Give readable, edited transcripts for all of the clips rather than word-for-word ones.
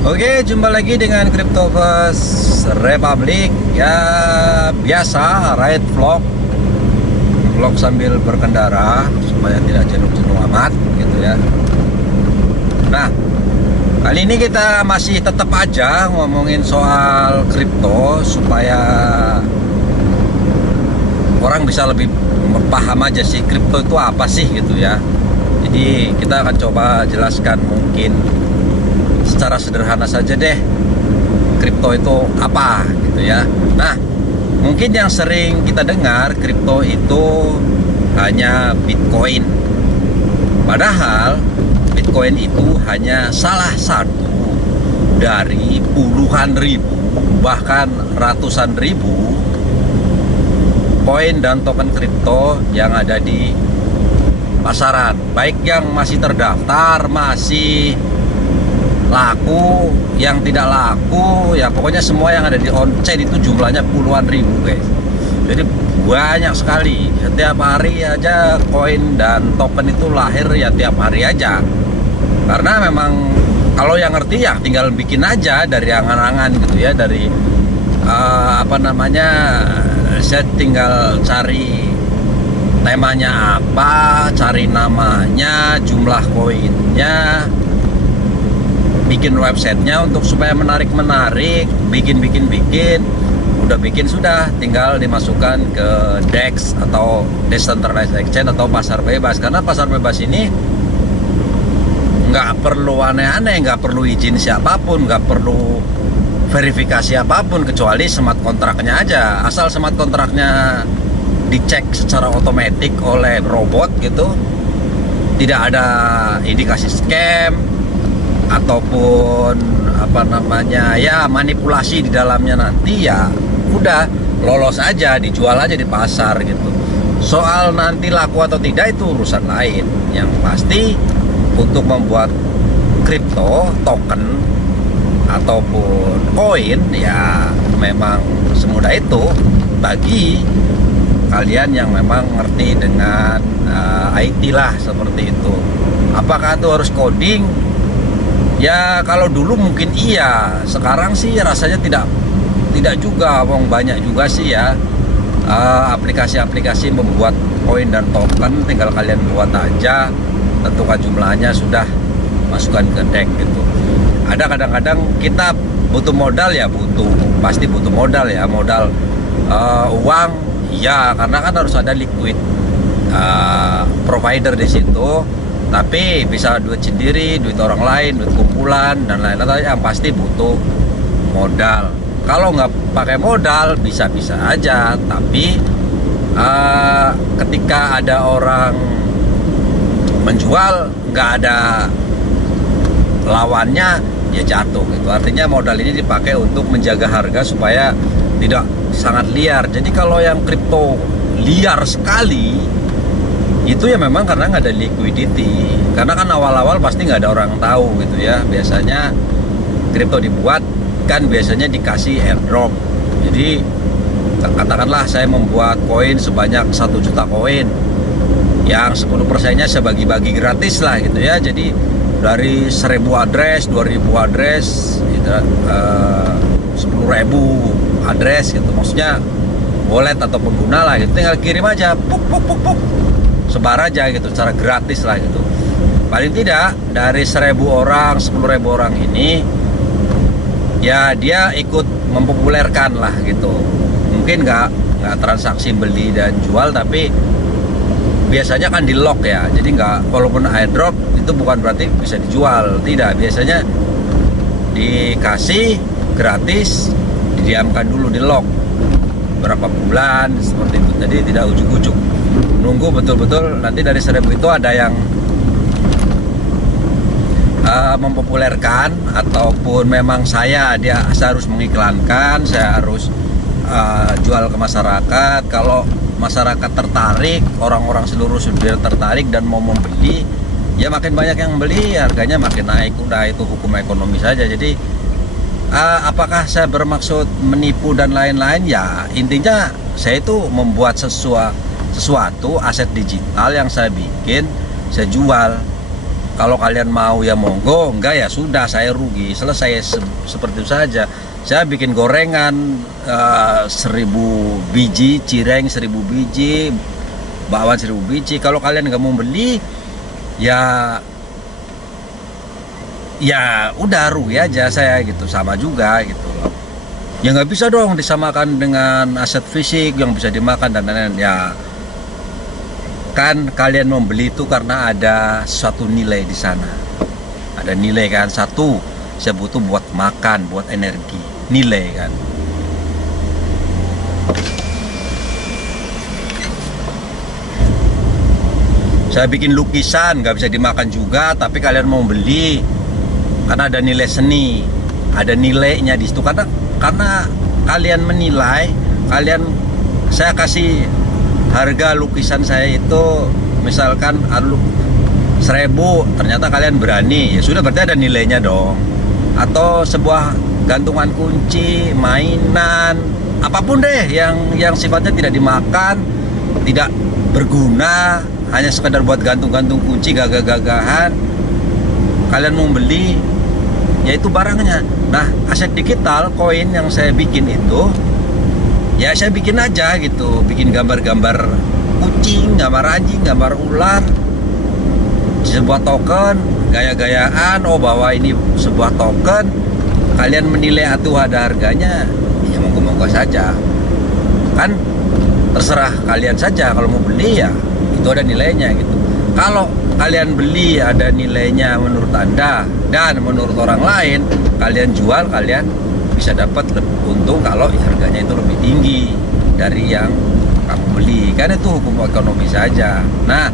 Oke, jumpa lagi dengan Cryptovers Republic. Ya, biasa ride vlog sambil berkendara supaya tidak jenuh-jenuh amat gitu ya. Nah, kali ini kita masih tetap aja ngomongin soal kripto supaya orang bisa lebih paham aja sih kripto itu apa sih gitu ya. Jadi kita akan coba jelaskan mungkin secara sederhana saja deh, kripto itu apa gitu ya. Nah, mungkin yang sering kita dengar kripto itu hanya Bitcoin. Padahal Bitcoin itu hanya salah satu dari puluhan ribu bahkan ratusan ribu koin dan token kripto yang ada di pasaran, baik yang masih terdaftar, masih laku, yang tidak laku, ya pokoknya semua yang ada di on-chain itu jumlahnya puluhan ribu guys. Jadi banyak sekali, setiap hari aja koin dan token itu lahir ya tiap hari aja. Karena memang kalau yang ngerti ya tinggal bikin aja dari angan-angan gitu ya, dari saya tinggal cari temanya apa, cari namanya, jumlah koinnya, bikin websitenya untuk supaya menarik, bikin, udah bikin sudah, tinggal dimasukkan ke DEX atau Decentralized Exchange atau pasar bebas. Karena pasar bebas ini nggak perlu aneh-aneh, nggak perlu izin siapapun, nggak perlu verifikasi apapun kecuali smart kontraknya aja. Asal smart kontraknya dicek secara otomatis oleh robot gitu, tidak ada indikasi scam ataupun manipulasi di dalamnya, nanti ya udah lolos aja, dijual aja di pasar gitu. Soal nanti laku atau tidak itu urusan lain. Yang pasti untuk membuat kripto, token ataupun koin ya memang semudah itu bagi kalian yang memang ngerti dengan IT lah, seperti itu. Apakah itu harus coding? Ya kalau dulu mungkin iya, sekarang sih rasanya tidak juga. Banyak juga sih ya aplikasi-aplikasi membuat koin dan token, tinggal kalian buat aja, tentukan jumlahnya, sudah masukkan ke DEX gitu. Ada kadang-kadang kita butuh modal ya, pasti butuh modal ya, modal uang ya, karena kan harus ada liquid provider di situ. Tapi bisa duit sendiri, duit orang lain, duit kumpulan dan lain-lain, yang pasti butuh modal. Kalau nggak pakai modal bisa-bisa aja, tapi ketika ada orang menjual nggak ada lawannya ya jatuh gitu. Artinya modal ini dipakai untuk menjaga harga supaya tidak sangat liar. Jadi kalau yang kripto liar sekali itu ya memang karena nggak ada liquidity. Karena kan awal-awal pasti nggak ada orang tahu gitu ya. Biasanya kripto dibuat kan biasanya dikasih airdrop. Jadi katakanlah saya membuat koin sebanyak 1 juta koin, yang 10%-nya saya bagi-bagi gratis lah gitu ya. Jadi dari 1000 address, 2000 address gitu, 10.000 address gitu, maksudnya wallet atau pengguna lah gitu, tinggal kirim aja, puk, sebar aja gitu, secara gratis lah gitu. Paling tidak dari 1000 orang, 10.000 orang ini ya dia ikut mempopulerkan lah gitu. Mungkin nggak transaksi beli dan jual, tapi biasanya kan di lock ya. Jadi nggak, walaupun airdrop itu bukan berarti bisa dijual, tidak. Biasanya dikasih gratis, didiamkan dulu di lock berapa bulan seperti itu. Jadi tidak ujuk-ujuk, nunggu betul-betul nanti dari 1000 itu ada yang mempopulerkan, ataupun memang saya harus mengiklankan, saya harus jual ke masyarakat. Kalau masyarakat tertarik, orang-orang seluruh dunia tertarik dan mau membeli, ya makin banyak yang beli, harganya makin naik. Udah, itu hukum ekonomi saja. Jadi apakah saya bermaksud menipu dan lain-lain? Ya intinya saya itu membuat sesuatu aset digital yang saya bikin, saya jual. Kalau kalian mau ya monggo, enggak ya sudah, saya rugi, selesai. Seperti itu saja. Saya bikin gorengan 1000 biji, cireng 1000 biji, bakwan 1000 biji. Kalau kalian nggak mau beli, ya udah rugi aja saya gitu, sama juga gitu loh. Ya nggak bisa dong disamakan dengan aset fisik yang bisa dimakan dan lain-lain. Ya kan kalian membeli itu karena ada suatu nilai di sana. Ada nilai kan, satu saya butuh buat makan, buat energi, nilai kan. Saya bikin lukisan nggak bisa dimakan juga, tapi kalian mau beli karena ada nilai seni, ada nilainya di situ. Karena kalian menilai, saya kasih harga lukisan saya itu misalkan 1000, ternyata kalian berani, ya sudah berarti ada nilainya dong. Atau sebuah gantungan kunci, mainan, apapun deh yang sifatnya tidak dimakan, tidak berguna, hanya sekedar buat gantung-gantung kunci, gagah-gagahan, kalian mau beli, yaitu barangnya. Nah, aset digital, koin yang saya bikin itu, ya saya bikin aja gitu, bikin gambar-gambar kucing, gambar anjing, gambar ular, sebuah token, gaya-gayaan. Oh, bahwa ini sebuah token, kalian menilai atau ada harganya, ya monggo-monggo saja. Kan terserah kalian saja, kalau mau beli ya itu ada nilainya gitu. Kalau kalian beli ada nilainya menurut Anda dan menurut orang lain, kalian jual, kalian bisa dapat untung kalau harganya itu lebih tinggi dari yang kamu beli. Kan itu hukum ekonomi saja. Nah,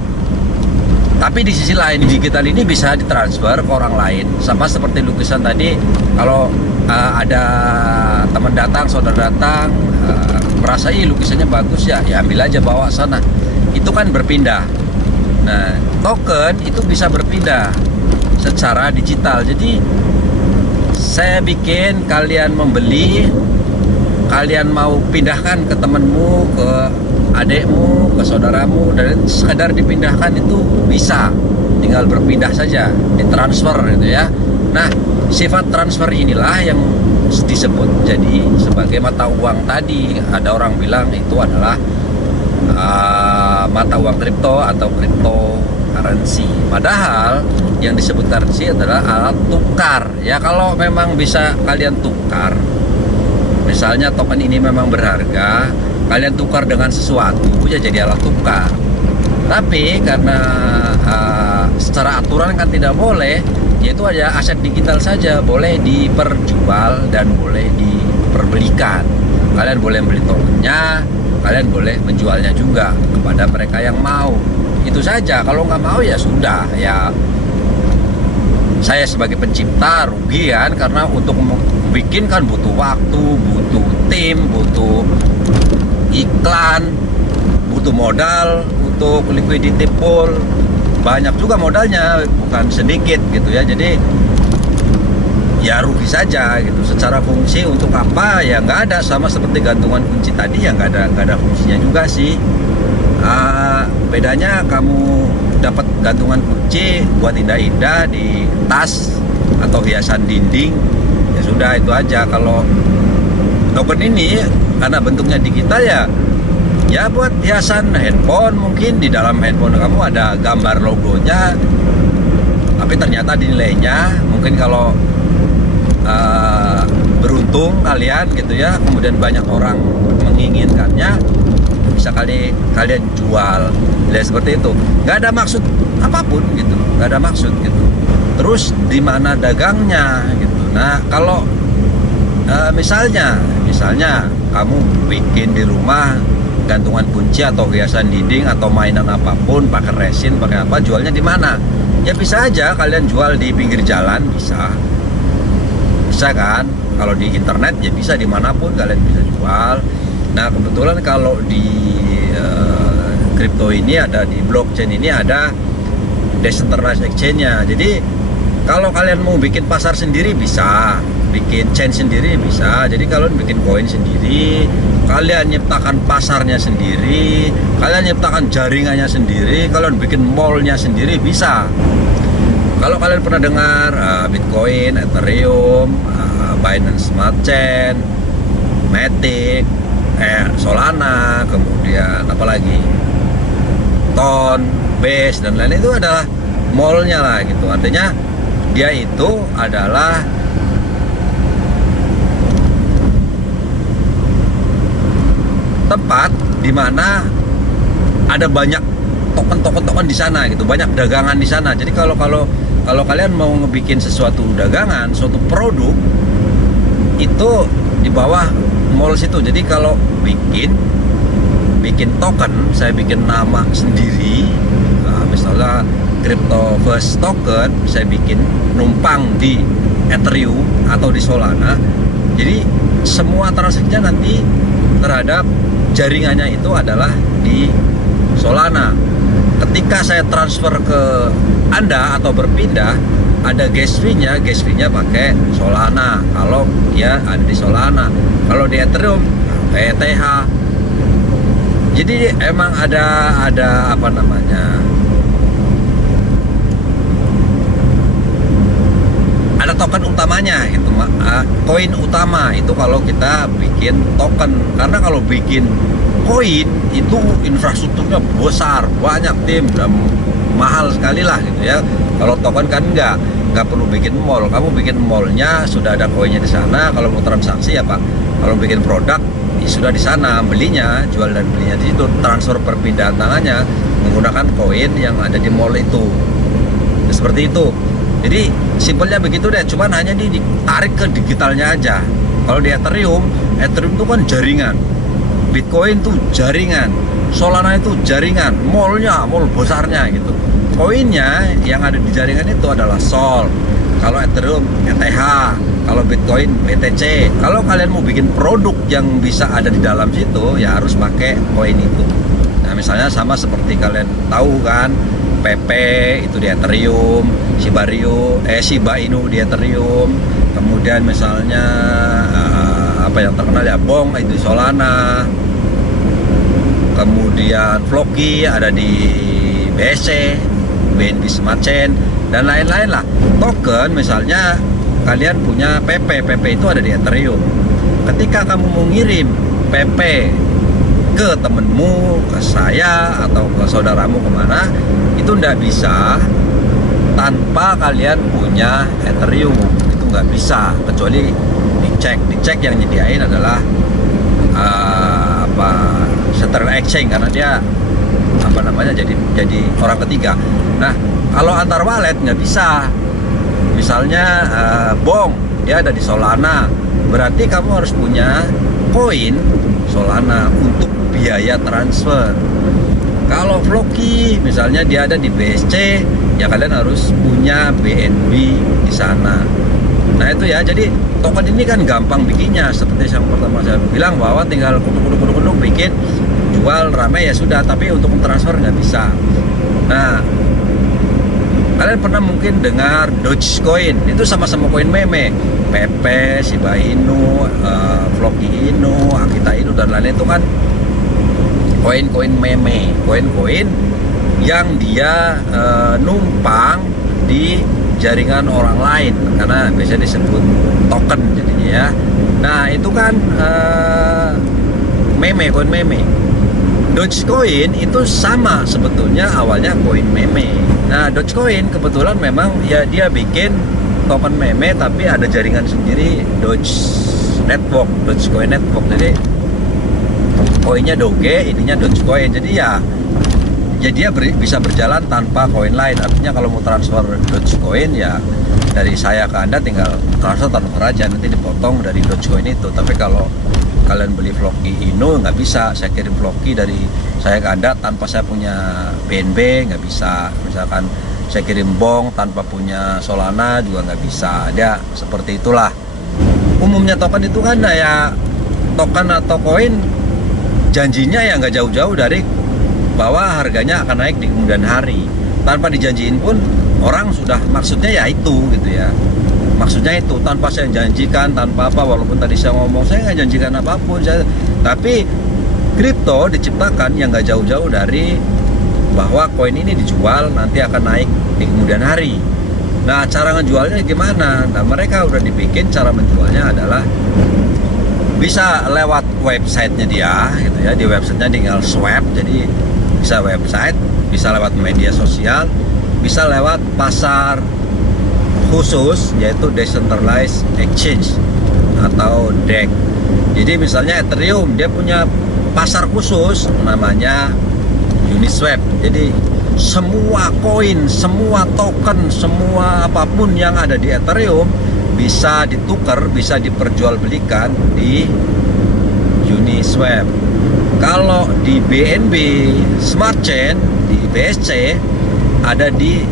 tapi di sisi lain, digital ini bisa ditransfer ke orang lain. Sama seperti lukisan tadi, kalau ada teman datang, saudara datang, merasa lukisannya bagus, ya ambil aja, bawa sana. Itu kan berpindah. Nah, token itu bisa berpindah secara digital. Jadi saya bikin, kalian membeli, kalian mau pindahkan ke temenmu, ke adekmu, ke saudaramu, dan sekedar dipindahkan itu bisa, tinggal berpindah saja, ditransfer gitu ya. Nah, sifat transfer inilah yang disebut jadi sebagai mata uang tadi. Ada orang bilang itu adalah mata uang kripto atau cryptocurrency. Padahal yang disebut currency adalah alat tukar. Ya kalau memang bisa kalian tukar, misalnya token ini memang berharga, kalian tukar dengan sesuatu, ya jadi alat tukar. Tapi karena secara aturan kan tidak boleh, yaitu aja aset digital saja, boleh diperjual dan boleh diperbelikan. Kalian boleh beli tokennya, kalian boleh menjualnya juga kepada mereka yang mau. Itu saja. Kalau nggak mau ya sudah, ya saya sebagai pencipta rugi kan, karena untuk bikin kan butuh waktu, butuh tim, butuh iklan, butuh modal, untuk liquidity pool, banyak juga modalnya, bukan sedikit gitu ya. Jadi ya rugi saja gitu. Secara fungsi untuk apa ya nggak ada, sama seperti gantungan kunci tadi ya nggak ada fungsinya juga sih. Bedanya kamu dapat gantungan kunci buat indah-indah di tas atau hiasan dinding, ya sudah itu aja. Kalau token ini karena bentuknya digital, ya buat hiasan handphone, mungkin di dalam handphone kamu ada gambar logonya, tapi ternyata nilainya mungkin kalau beruntung kalian gitu ya, kemudian banyak orang menginginkannya, bisa kalian jual. Ya seperti itu, nggak ada maksud apapun gitu, nggak ada maksud gitu. Terus di mana dagangnya gitu. Nah kalau misalnya kamu bikin di rumah gantungan kunci atau hiasan dinding atau mainan apapun, pakai resin, pakai apa, jualnya di mana? Ya bisa aja kalian jual di pinggir jalan, bisa kan? Kalau di internet ya bisa, dimanapun kalian bisa jual. Nah kebetulan kalau di kripto ini ada, di blockchain ini ada decentralized exchange-nya. Jadi kalau kalian mau bikin pasar sendiri bisa, bikin chain sendiri bisa. Jadi kalian bikin koin sendiri, kalian nyiptakan pasarnya sendiri, kalian nyiptakan jaringannya sendiri, kalian bikin mall-nya sendiri bisa. Kalau kalian pernah dengar Bitcoin, Ethereum, Binance Smart Chain, Matic, Solana, kemudian apa lagi, Ton, Base dan lain itu adalah mallnya lah gitu. Artinya dia itu adalah tempat di mana ada banyak token di sana gitu, banyak dagangan di sana. Jadi kalau kalian mau ngebikin sesuatu dagangan, suatu produk itu di bawah mall situ. Jadi kalau bikin token, saya bikin nama sendiri, misalnya Cryptoverse token, saya bikin numpang di Ethereum atau di Solana. Jadi semua transaksinya nanti terhadap jaringannya itu adalah di Solana. Ketika saya transfer ke Anda atau berpindah, ada gas fee-nya pakai Solana kalau dia ada di Solana. Kalau di Ethereum pakai ETH. Jadi emang ada apa namanya, ada token utamanya gitu, koin utama itu kalau kita bikin token. Karena kalau bikin koin itu infrastrukturnya besar, banyak tim dan mahal sekali lah gitu ya. Kalau token kan nggak perlu bikin mall, kamu bikin mallnya sudah ada koinnya di sana. Kalau mau transaksi ya Pak, kalau bikin produk ya sudah di sana, belinya, jual dan belinya di situ, transfer perpindahan tangannya menggunakan koin yang ada di mall itu. Nah, seperti itu. Jadi simpelnya begitu deh, cuman hanya ditarik ke digitalnya aja. Kalau di Ethereum itu kan jaringan, Bitcoin tuh jaringan, Solana itu jaringan, mall besarnya gitu. Koinnya yang ada di jaringan itu adalah Sol. Kalau Ethereum ETH, kalau Bitcoin BTC. Kalau kalian mau bikin produk yang bisa ada di dalam situ, ya harus pakai koin itu. Nah, misalnya sama seperti kalian tahu kan, PP itu di Ethereum, Shiba Inu di Ethereum, kemudian misalnya apa yang terkenal ya, Bong itu di Solana, kemudian Floki ada di BSC, BNB Smart Chain dan lain-lain lah. Token misalnya kalian punya PP itu ada di Ethereum. Ketika kamu mau ngirim PP ke temenmu, ke saya atau ke saudaramu kemana, itu nggak bisa tanpa kalian punya Ethereum. Itu nggak bisa, kecuali dicek yang nyediain adalah Central Exchange, karena dia apa namanya jadi orang ketiga. Nah, kalau antar wallet nggak bisa. Misalnya Bong dia ada di Solana, berarti kamu harus punya koin Solana untuk biaya transfer. Kalau Floki misalnya dia ada di BSC, ya kalian harus punya BNB di sana. Nah itu ya, jadi token ini kan gampang bikinnya. Seperti yang pertama saya bilang bahwa tinggal kuduk bikin, jual rame ya sudah. Tapi untuk transfer nggak bisa. Nah, kalian pernah mungkin dengar Dogecoin, itu sama-sama koin meme. PP, Shiba Inu, Floki Inu, Akita Inu dan lain-lain itu kan koin-koin meme, koin-koin yang dia numpang di jaringan orang lain, karena biasanya disebut token jadinya ya. Nah itu kan meme, koin meme. Dogecoin itu sama sebetulnya, awalnya koin meme. Nah Dogecoin kebetulan memang ya dia bikin token meme tapi ada jaringan sendiri, Dogecoin Network. Jadi koinnya Doge, ininya Dogecoin. Jadi ya dia bisa berjalan tanpa koin lain. Artinya kalau mau transfer Dogecoin ya dari saya ke Anda tinggal transfer aja, nanti dipotong dari Dogecoin itu. Tapi kalau kalian beli Floki Inu nggak bisa, saya kirim Floki dari saya ke Anda tanpa saya punya BNB, nggak bisa. Misalkan saya kirim Bong tanpa punya Solana juga nggak bisa. Dia seperti itulah. Umumnya token itu kan ya, token atau koin janjinya ya nggak jauh-jauh dari bahwa harganya akan naik di kemudian hari. Tanpa dijanjiin pun orang sudah, maksudnya ya itu gitu ya. Maksudnya itu tanpa saya janjikan, tanpa apa, walaupun tadi saya ngomong saya nggak janjikan apapun, tapi kripto diciptakan yang nggak jauh-jauh dari bahwa koin ini dijual nanti akan naik di kemudian hari. Nah, cara ngejualnya gimana? Nah, mereka udah dibikin cara menjualnya adalah bisa lewat websitenya dia gitu ya. Di websitenya tinggal swipe, jadi bisa website, bisa lewat media sosial, bisa lewat pasar khusus yaitu Decentralized Exchange atau DEX. Jadi misalnya Ethereum dia punya pasar khusus namanya Uniswap. Jadi semua koin, semua token, semua apapun yang ada di Ethereum bisa ditukar, bisa diperjualbelikan di Uniswap. Kalau di BNB Smart Chain, di BSC ada di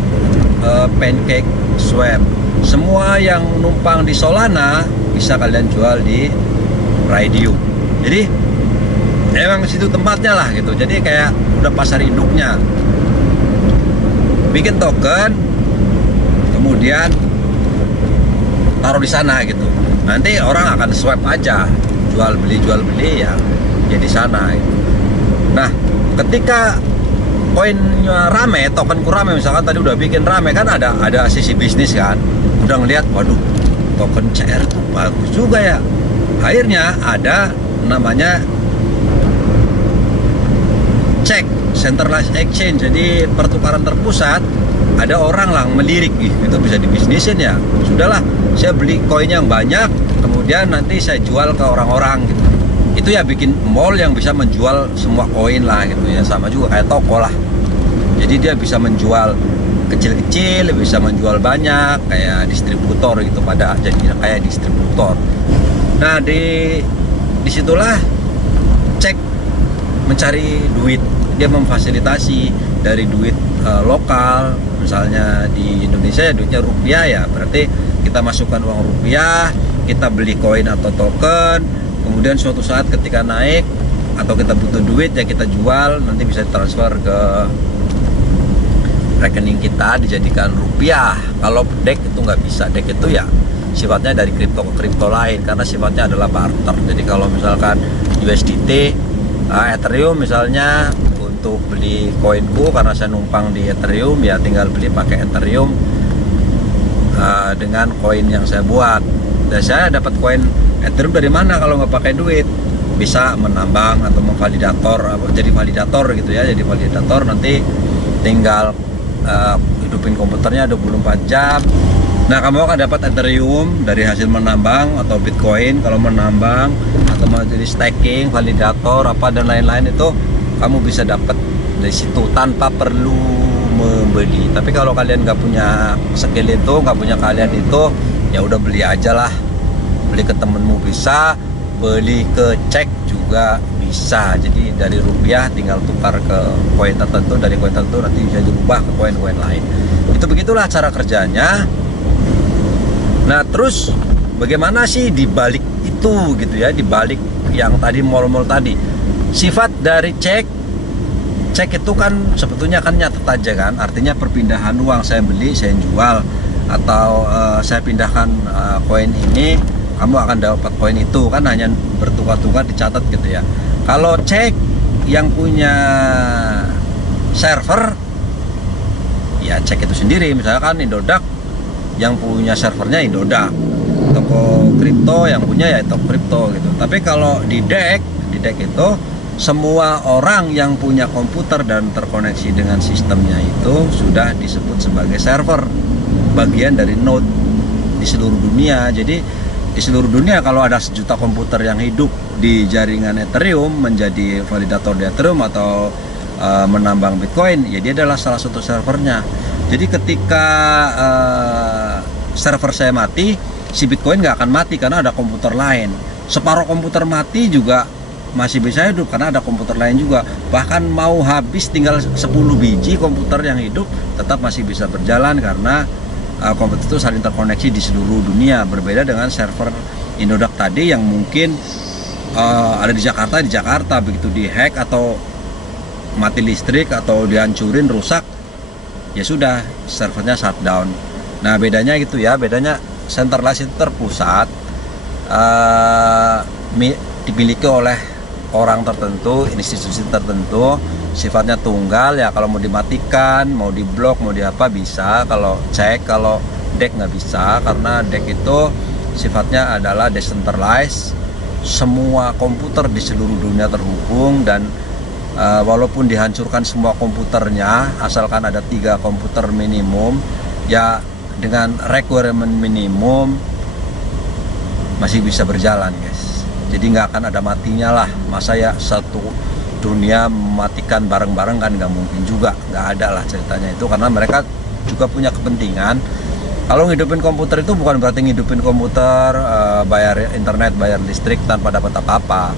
Pancake Swap. Semua yang numpang di Solana bisa kalian jual di Raydium. Jadi emang situ tempatnya lah gitu. Jadi kayak udah pasar induknya. Bikin token, kemudian taruh di sana gitu. Nanti orang akan swap aja, jual beli ya di sana. Gitu. Nah, ketika koinnya rame, tokenku rame, misalkan tadi udah bikin rame kan ada sisi bisnis kan. Udah ngelihat, waduh, token CR tuh bagus juga ya. Akhirnya ada namanya cek centralized exchange, jadi pertukaran terpusat. Ada orang lah melirik, itu bisa dibisnisin ya. Sudahlah, saya beli koin yang banyak, kemudian nanti saya jual ke orang-orang gitu. Itu ya bikin mall yang bisa menjual semua koin lah gitu ya, sama juga kayak toko lah. Jadi dia bisa menjual kecil-kecil, bisa menjual banyak, kayak distributor gitu, pada jadinya kayak distributor. Nah, disitulah cek mencari duit. Dia memfasilitasi dari duit lokal, misalnya di Indonesia ya duitnya rupiah ya, berarti kita masukkan uang rupiah, kita beli koin atau token, kemudian suatu saat ketika naik atau kita butuh duit ya kita jual, nanti bisa transfer ke rekening kita dijadikan rupiah. Kalau DEX itu nggak bisa. DEX itu ya sifatnya dari kripto ke kripto lain karena sifatnya adalah barter. Jadi kalau misalkan USDT, Ethereum misalnya, untuk beli koinku karena saya numpang di Ethereum ya tinggal beli pakai Ethereum dengan koin yang saya buat. Dan saya dapat koin Ethereum dari mana kalau nggak pakai duit? Bisa menambang atau memvalidator, jadi validator gitu ya. Jadi validator nanti tinggal hidupin komputernya 24 jam. Nah, kamu akan dapat Ethereum dari hasil menambang atau Bitcoin kalau menambang, atau mau jadi staking, validator apa dan lain-lain, itu kamu bisa dapat dari situ tanpa perlu membeli. Tapi kalau kalian nggak punya skill itu, nggak punya kalian itu, ya udah beli aja lah. Beli ke temenmu bisa, beli ke cek juga bisa. Jadi dari rupiah tinggal tukar ke koin tertentu, dari koin tertentu nanti bisa dirubah ke koin-koin lain. Itu begitulah cara kerjanya. Nah, terus bagaimana sih dibalik itu gitu ya, dibalik yang tadi mall-mall tadi? Sifat dari cek itu kan sebetulnya kan nyatet aja kan, artinya perpindahan uang, saya beli, saya jual, atau saya pindahkan koin ini, kamu akan dapat koin itu, kan hanya bertukar-tukar dicatat gitu ya. Kalau cek yang punya server, ya cek itu sendiri, misalkan Indodax yang punya servernya Indodax, toko kripto yang punya ya toko kripto gitu. Tapi kalau di DEX itu semua orang yang punya komputer dan terkoneksi dengan sistemnya itu sudah disebut sebagai server, bagian dari node di seluruh dunia. Jadi di seluruh dunia kalau ada 1 juta komputer yang hidup di jaringan Ethereum, menjadi validator di Ethereum atau menambang Bitcoin, ya dia adalah salah satu servernya. Jadi ketika server saya mati, si Bitcoin nggak akan mati karena ada komputer lain. Separuh komputer mati juga masih bisa hidup karena ada komputer lain juga. Bahkan mau habis tinggal 10 biji komputer yang hidup, tetap masih bisa berjalan karena komputer itu saling terkoneksi di seluruh dunia. Berbeda dengan server Indodax tadi yang mungkin ada di Jakarta, begitu dihack atau mati listrik atau dihancurin, rusak, ya sudah, servernya shutdown. Nah, bedanya gitu ya, bedanya centralized itu terpusat, dimiliki oleh orang tertentu, institusi tertentu, sifatnya tunggal ya. Kalau mau dimatikan, mau diblok, mau diapa bisa. Kalau cek, kalau DEC nggak bisa, karena DEC itu sifatnya adalah decentralized. Semua komputer di seluruh dunia terhubung, dan walaupun dihancurkan semua komputernya, asalkan ada 3 komputer minimum, ya dengan requirement minimum masih bisa berjalan, guys. Jadi nggak akan ada matinya lah. Masa ya satu dunia mematikan bareng-bareng, kan nggak mungkin juga, nggak ada lah ceritanya itu, karena mereka juga punya kepentingan. Kalau ngidupin komputer itu bukan berarti ngidupin komputer, bayar internet, bayar listrik tanpa dapat apa-apa.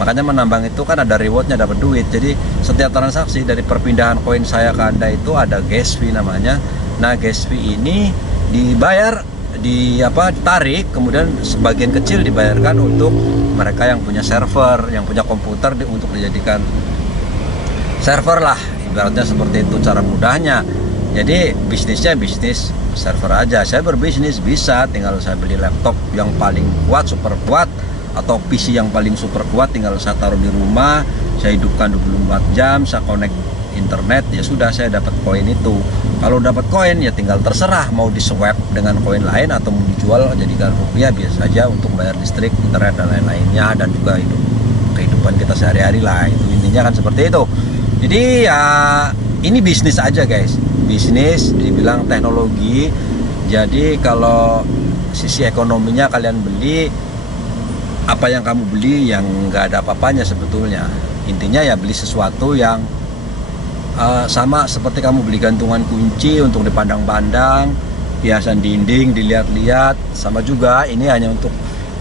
Makanya menambang itu kan ada rewardnya, dapat duit. Jadi setiap transaksi dari perpindahan koin saya ke Anda itu ada gas fee namanya. Nah, gas fee ini dibayar, ditarik, kemudian sebagian kecil dibayarkan untuk mereka yang punya server, yang punya komputer untuk dijadikan server lah. Ibaratnya seperti itu cara mudahnya. Jadi bisnisnya bisnis server aja. Saya berbisnis bisa, tinggal saya beli laptop yang paling kuat, super kuat, atau PC yang paling super kuat, tinggal saya taruh di rumah, saya hidupkan 24 jam, saya connect internet, ya sudah, saya dapat koin itu. Kalau dapat koin ya tinggal terserah mau di-swap dengan koin lain atau mau dijual jadikan rupiah biasa saja untuk bayar listrik, internet dan lain-lainnya, dan juga kehidupan kita sehari-hari lah. Itu intinya kan seperti itu. Jadi ya ini bisnis aja, guys. Bisnis dibilang teknologi. Jadi kalau sisi ekonominya kalian beli apa yang kamu beli yang nggak ada apa-apanya sebetulnya. Intinya ya beli sesuatu yang sama seperti kamu beli gantungan kunci untuk dipandang-pandang, hiasan dinding dilihat-lihat, sama juga ini hanya untuk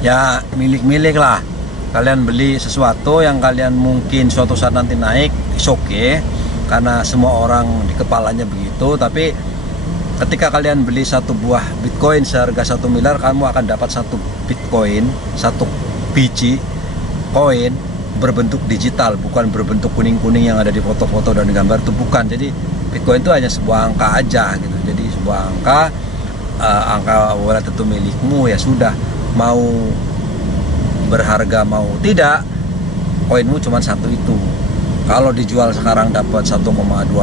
ya milik-milik lah. Kalian beli sesuatu yang kalian mungkin suatu saat nanti naik, it's okay, karena semua orang di kepalanya begitu. Tapi ketika kalian beli satu buah Bitcoin seharga 1 miliar, kamu akan dapat satu Bitcoin, satu biji koin berbentuk digital, bukan berbentuk kuning-kuning yang ada di foto-foto dan gambar, itu bukan. Jadi Bitcoin itu hanya sebuah angka aja gitu. Jadi sebuah angka wallet itu milikmu, ya sudah, mau berharga mau tidak, koinmu cuma satu itu. Kalau dijual sekarang dapat 1,2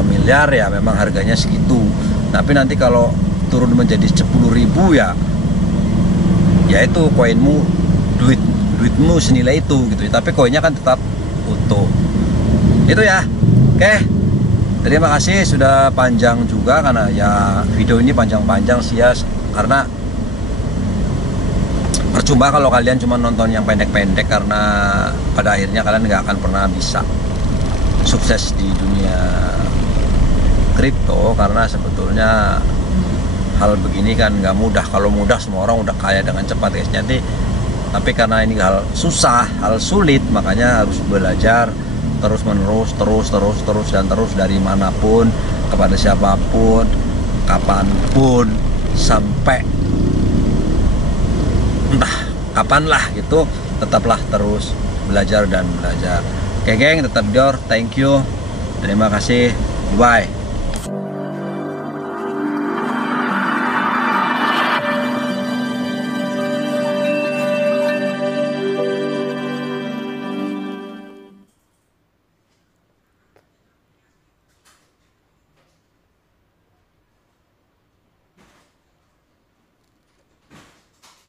miliar ya memang harganya segitu. Tapi nanti kalau turun menjadi 10.000 ya itu koinmu, duitmu senilai itu gitu. Tapi koinnya kan tetap utuh. Itu ya. Oke. Terima kasih, sudah panjang juga karena ya video ini panjang-panjang sih ya, karena percuma kalau kalian cuma nonton yang pendek-pendek, karena pada akhirnya kalian nggak akan pernah bisa sukses di dunia kripto, karena sebetulnya hal begini kan nggak mudah. Kalau mudah semua orang udah kaya dengan cepat, guys. Tapi karena ini hal susah, hal sulit, makanya harus belajar terus menerus, terus dan terus, dari manapun, kepada siapapun, kapanpun, sampai entah kapan lah gitu, tetaplah terus belajar dan belajar. Oke geng, tetap jor, thank you, terima kasih, bye.